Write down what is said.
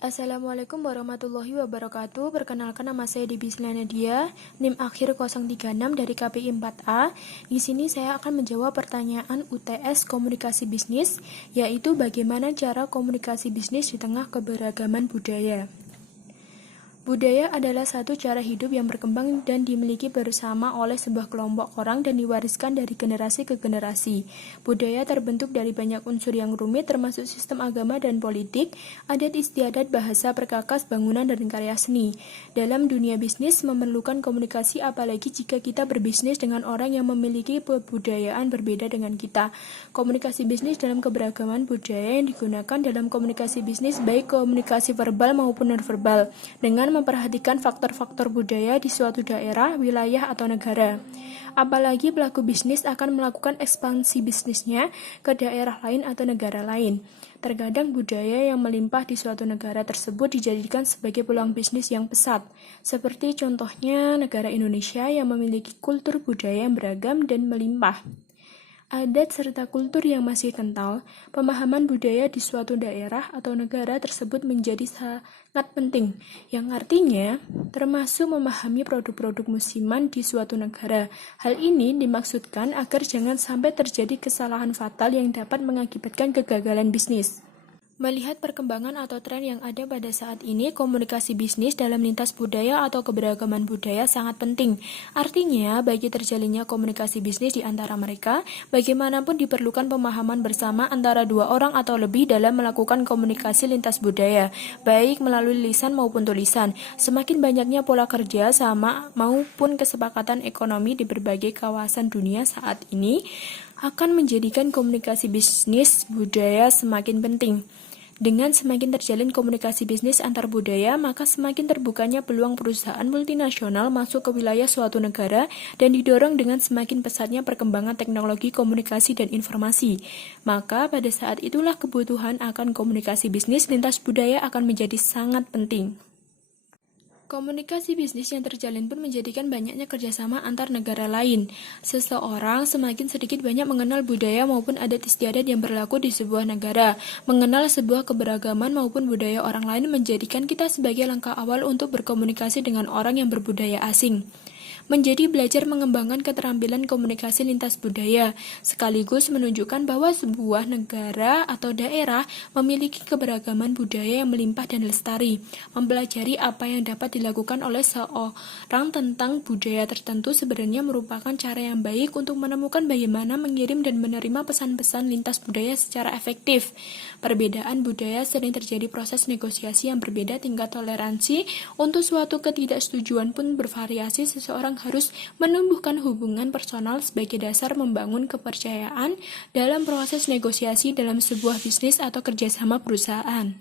Assalamualaikum warahmatullahi wabarakatuh. Perkenalkan, nama saya Debi Nadia, NIM akhir 036 dari KPI 4A. Di sini saya akan menjawab pertanyaan UTS Komunikasi Bisnis, yaitu bagaimana cara komunikasi bisnis di tengah keberagaman budaya. Budaya adalah satu cara hidup yang berkembang dan dimiliki bersama oleh sebuah kelompok orang dan diwariskan dari generasi ke generasi. Budaya terbentuk dari banyak unsur yang rumit termasuk sistem agama dan politik, adat istiadat, bahasa, perkakas, bangunan, dan karya seni. Dalam dunia bisnis memerlukan komunikasi, apalagi jika kita berbisnis dengan orang yang memiliki kebudayaan berbeda dengan kita. Komunikasi bisnis dalam keberagaman budaya yang digunakan dalam komunikasi bisnis, baik komunikasi verbal maupun nonverbal, dengan memperhatikan faktor-faktor budaya di suatu daerah, wilayah, atau negara. Apalagi pelaku bisnis akan melakukan ekspansi bisnisnya ke daerah lain atau negara lain. Terkadang budaya yang melimpah di suatu negara tersebut dijadikan sebagai peluang bisnis yang pesat. Seperti contohnya negara Indonesia yang memiliki kultur budaya yang beragam dan melimpah. Adat serta kultur yang masih kental, pemahaman budaya di suatu daerah atau negara tersebut menjadi sangat penting, yang artinya termasuk memahami produk-produk musiman di suatu negara. Hal ini dimaksudkan agar jangan sampai terjadi kesalahan fatal yang dapat mengakibatkan kegagalan bisnis. Melihat perkembangan atau tren yang ada pada saat ini, komunikasi bisnis dalam lintas budaya atau keberagaman budaya sangat penting. Artinya, bagi terjalinnya komunikasi bisnis di antara mereka, bagaimanapun diperlukan pemahaman bersama antara dua orang atau lebih dalam melakukan komunikasi lintas budaya, baik melalui lisan maupun tulisan. Semakin banyaknya pola kerja sama maupun kesepakatan ekonomi di berbagai kawasan dunia saat ini akan menjadikan komunikasi bisnis budaya semakin penting. Dengan semakin terjalin komunikasi bisnis antar budaya, maka semakin terbukanya peluang perusahaan multinasional masuk ke wilayah suatu negara dan didorong dengan semakin pesatnya perkembangan teknologi komunikasi dan informasi. Maka pada saat itulah kebutuhan akan komunikasi bisnis lintas budaya akan menjadi sangat penting. Komunikasi bisnis yang terjalin pun menjadikan banyaknya kerjasama antar negara lain. Seseorang semakin sedikit banyak mengenal budaya maupun adat istiadat yang berlaku di sebuah negara. Mengenal sebuah keberagaman maupun budaya orang lain menjadikan kita sebagai langkah awal untuk berkomunikasi dengan orang yang berbudaya asing. Menjadi belajar mengembangkan keterampilan komunikasi lintas budaya, sekaligus menunjukkan bahwa sebuah negara atau daerah memiliki keberagaman budaya yang melimpah dan lestari. Mempelajari apa yang dapat dilakukan oleh seorang tentang budaya tertentu sebenarnya merupakan cara yang baik untuk menemukan bagaimana mengirim dan menerima pesan-pesan lintas budaya secara efektif. Perbedaan budaya sering terjadi proses negosiasi yang berbeda, tingkat toleransi untuk suatu ketidaksetujuan pun bervariasi. Seseorang harus menumbuhkan hubungan personal sebagai dasar membangun kepercayaan dalam proses negosiasi dalam sebuah bisnis atau kerjasama perusahaan.